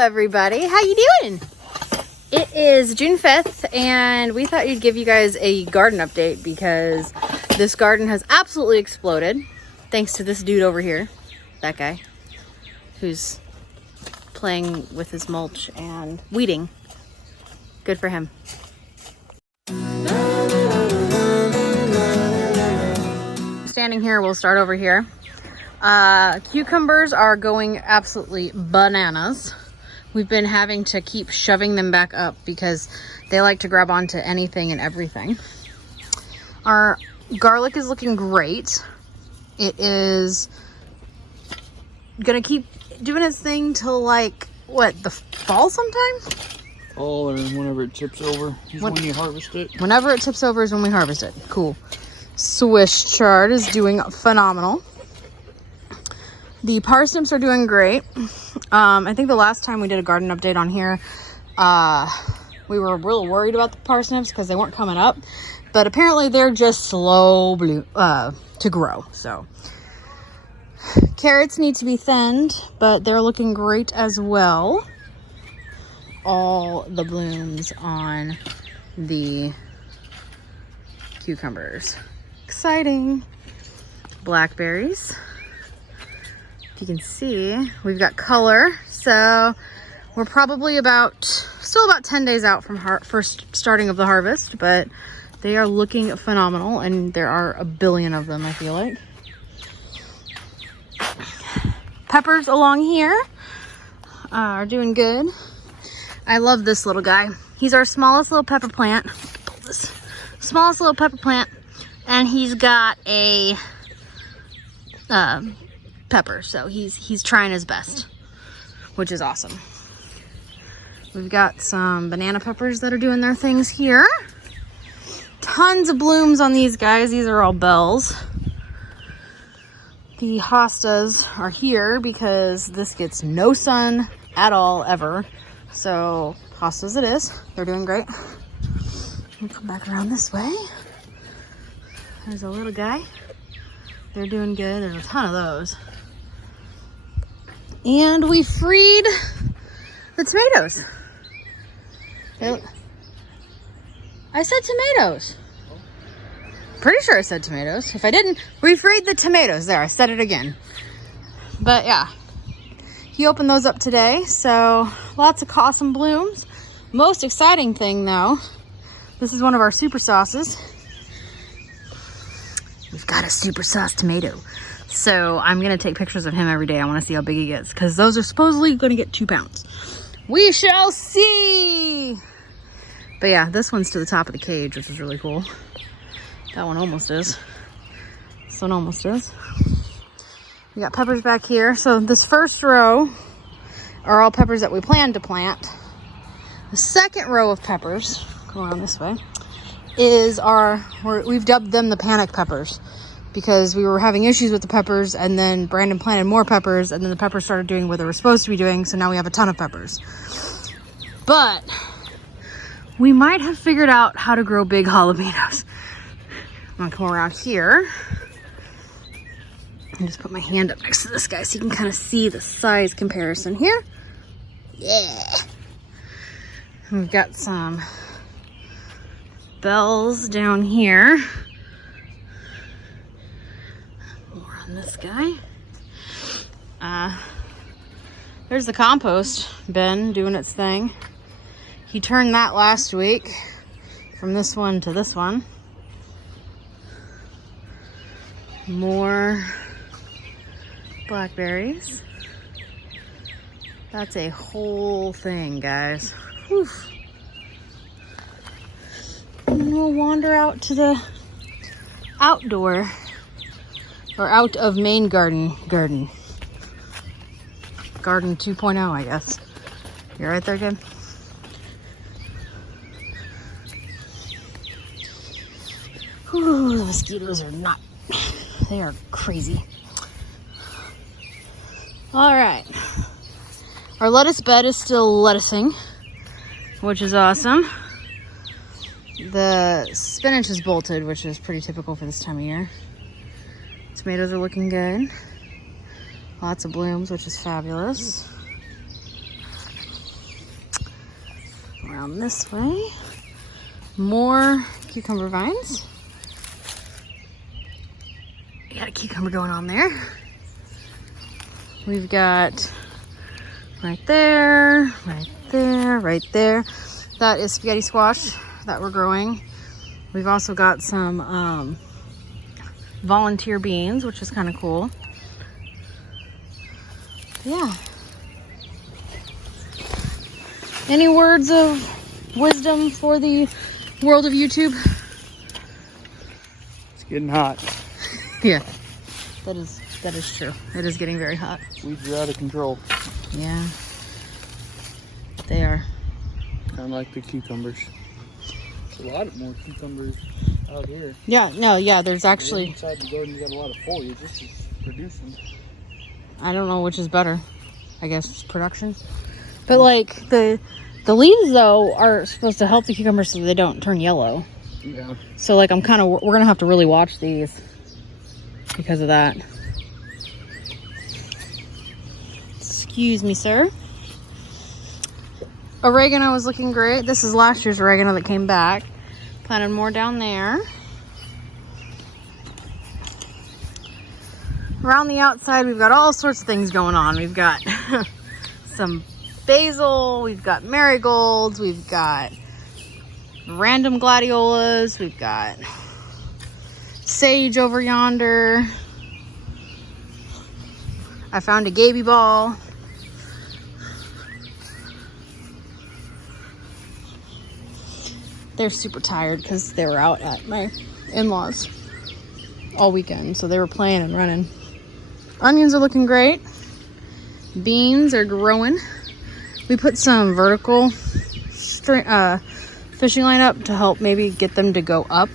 everybody, how you doing? It is June 5th and we thought you'd give you guys a garden update because this garden has absolutely exploded thanks to this dude over here, that guy, who's playing with his mulch and weeding. Good for him. Standing here, we'll start over here. Cucumbers are going absolutely bananas. We've been having to keep shoving them back up because they like to grab onto anything and everything. Our garlic is looking great. It is gonna keep doing its thing till like, what, the fall sometime? Fall, or whenever it tips over is when you harvest it. Whenever it tips over is when we harvest it. Cool. Swiss chard is doing phenomenal. The parsnips are doing great. I think the last time we did a garden update on here, we were real worried about the parsnips because they weren't coming up, but apparently they're just slow to grow. So carrots need to be thinned, but they're looking great as well. All the blooms on the cucumbers. Exciting. Blackberries. You can see we've got color, so we're probably still about 10 days out from first starting of the harvest, but they are looking phenomenal, and there are a billion of them, I feel like. Peppers along here are doing good. I love this little guy. He's our smallest little pepper plant. Pull this. Smallest little pepper plant, and he's got a pepper, so he's trying his best, which is awesome. We've got some banana peppers that are doing their things here. Tons of blooms on these guys. These are all bells. The hostas are here because this gets no sun at all ever, so hostas it is. They're doing great. Let me come back around this way. There's a little guy. They're doing good. There's a ton of those. And we freed the tomatoes. I said tomatoes. Pretty sure I said tomatoes. If I didn't, we freed the tomatoes. There, I said it again. But yeah, he opened those up today. So lots of awesome blooms. Most exciting thing though, this is one of our super sauces. We've got a super sauce tomato. So I'm gonna take pictures of him every day. I wanna see how big he gets because those are supposedly gonna get 2 pounds. We shall see. But yeah, this one's to the top of the cage, which is really cool. That one almost is. This one almost is. We got peppers back here. So this first row are all peppers that we planned to plant. The second row of peppers, go around this way, is we've dubbed them the panic peppers because we were having issues with the peppers, and then Brandon planted more peppers, and then the peppers started doing what they were supposed to be doing, so now we have a ton of peppers. But we might have figured out how to grow big jalapenos. I'm gonna come around here and just put my hand up next to this guy so you can kind of see the size comparison here. Yeah. And we've got some bells down here. More on this guy. There's the compost bin doing its thing. He turned that last week from this one to this one. More blackberries. That's a whole thing, guys. Whew. And we'll wander out to the outdoor, or out of main garden 2.0, I guess. You're right there, good. Ooh, the mosquitoes are not, they are crazy. All right. Our lettuce bed is still lettucing, which is awesome. The spinach is bolted, which is pretty typical for this time of year. Tomatoes are looking good. Lots of blooms, which is fabulous. around this way. More cucumber vines. We got a cucumber going on there. We've got right there, right there, right there. That is spaghetti squash that we're growing. We've also got some volunteer beans, which is kind of cool. Yeah. Any words of wisdom for the world of YouTube? It's getting hot. Yeah, that is true. It is getting very hot. Weeds are out of control. Yeah, they are. Kind of like the cucumbers. There's a lot more cucumbers out here. Yeah, no, yeah, there's actually... Inside the garden, you got a lot of foliage. This is producing. I don't know which is better. I guess it's production. But like the leaves though are supposed to help the cucumbers so they don't turn yellow. Yeah. So like we're gonna have to really watch these because of that. Excuse me, sir. Oregano is looking great. This is last year's oregano that came back. Planted more down there. Around the outside, we've got all sorts of things going on. We've got some basil, we've got marigolds, we've got random gladiolas, we've got sage over yonder. I found a gaby ball. They're super tired because they were out at my in-laws all weekend, so they were playing and running. Onions are looking great. Beans are growing. We put some vertical fishing line up to help maybe get them to go up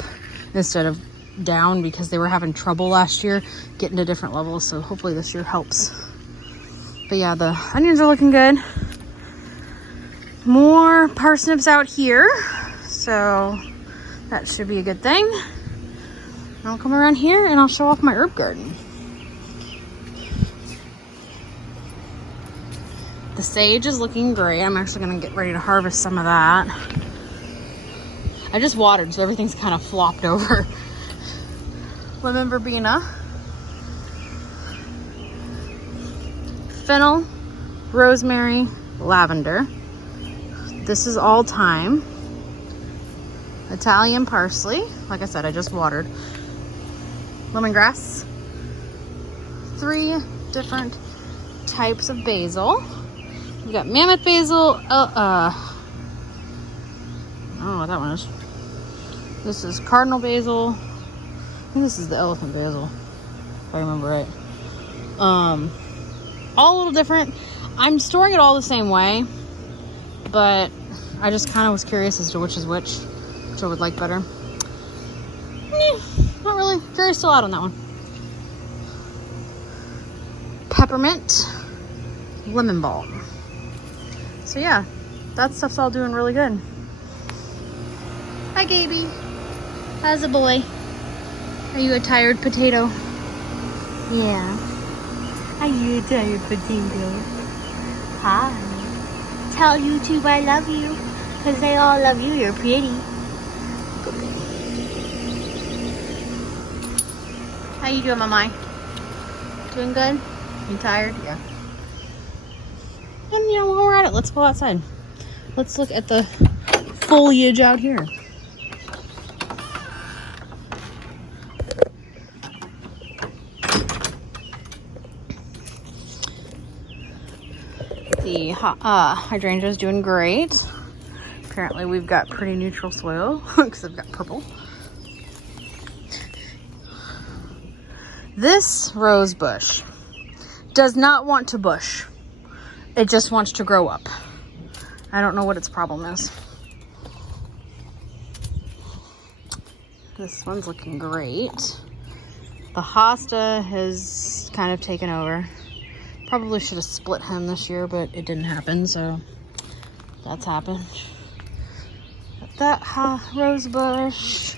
instead of down because they were having trouble last year getting to different levels, so hopefully this year helps. But yeah, the onions are looking good. More parsnips out here, so that should be a good thing. I'll come around here and I'll show off my herb garden. The sage is looking great. I'm actually gonna get ready to harvest some of that. I just watered, so everything's kind of flopped over. Lemon verbena. Fennel, rosemary, lavender. This is all thyme. Italian parsley. Like I said, I just watered. Lemongrass. 3 different types of basil. We got mammoth basil. I don't know what that one is. This is cardinal basil. I think this is the elephant basil, if I remember right. All a little different. I'm storing it all the same way, but I just kind of was curious as to which is which I would like better. Not really. Jury's still out on that one. Peppermint, lemon balm. So yeah, that stuff's all doing really good. Hi, Gaby. How's a boy? Are you a tired potato? Yeah. Are you a tired potato? Hi. Tell YouTube I love you, because they all love you. You're pretty. How you doing, Mama? Doing good? You tired? Yeah. And you know, while we're at it, let's go outside. Let's look at the foliage out here. The hydrangea is doing great. Apparently we've got pretty neutral soil because I've got purple. This rose bush does not want to bush. It just wants to grow up. I don't know what its problem is. This one's looking great. The hosta has kind of taken over. Probably should have split him this year, but it didn't happen, so that's happened. Got that rose bush.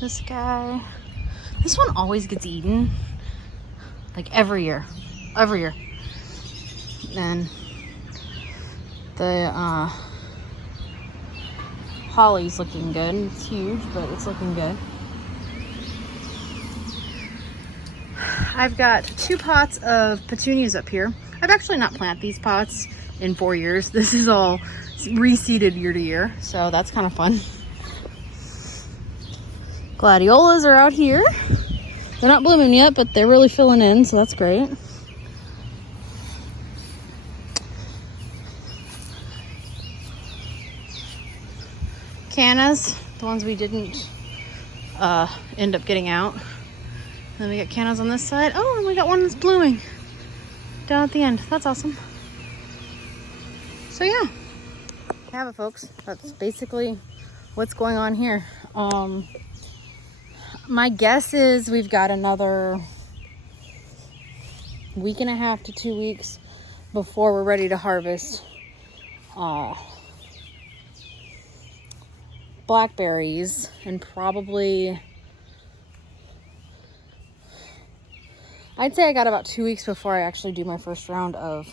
This guy. This one always gets eaten. Like every year. Every year. And The holly's looking good. It's huge, but it's looking good. I've got 2 pots of petunias up here. I've actually not planted these pots in 4 years. This is all reseeded year to year, so that's kind of fun. Gladiolas are out here. They're not blooming yet, but they're really filling in, so that's great. Cannas, the ones we didn't end up getting out. Then we got cannas on this side. Oh, and we got one that's blooming down at the end. That's awesome. So yeah, have it, folks. That's basically what's going on here. My guess is we've got another week and a half to 2 weeks before we're ready to harvest blackberries, and probably I'd say I got about 2 weeks before I actually do my first round of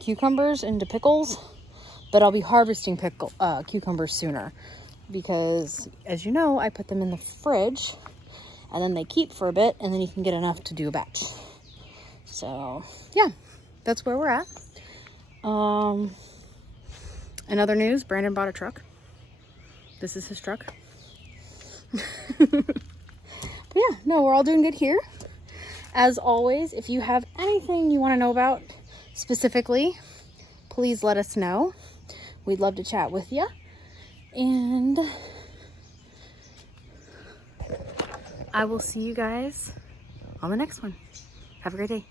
cucumbers into pickles, but I'll be harvesting cucumbers sooner because, as you know, I put them in the fridge and then they keep for a bit, and then you can get enough to do a batch. So yeah, that's where we're at. In other news, Brandon bought a truck. This is his truck. But yeah, no, we're all doing good here. As always, if you have anything you want to know about specifically, please let us know. We'd love to chat with you. And I will see you guys on the next one. Have a great day.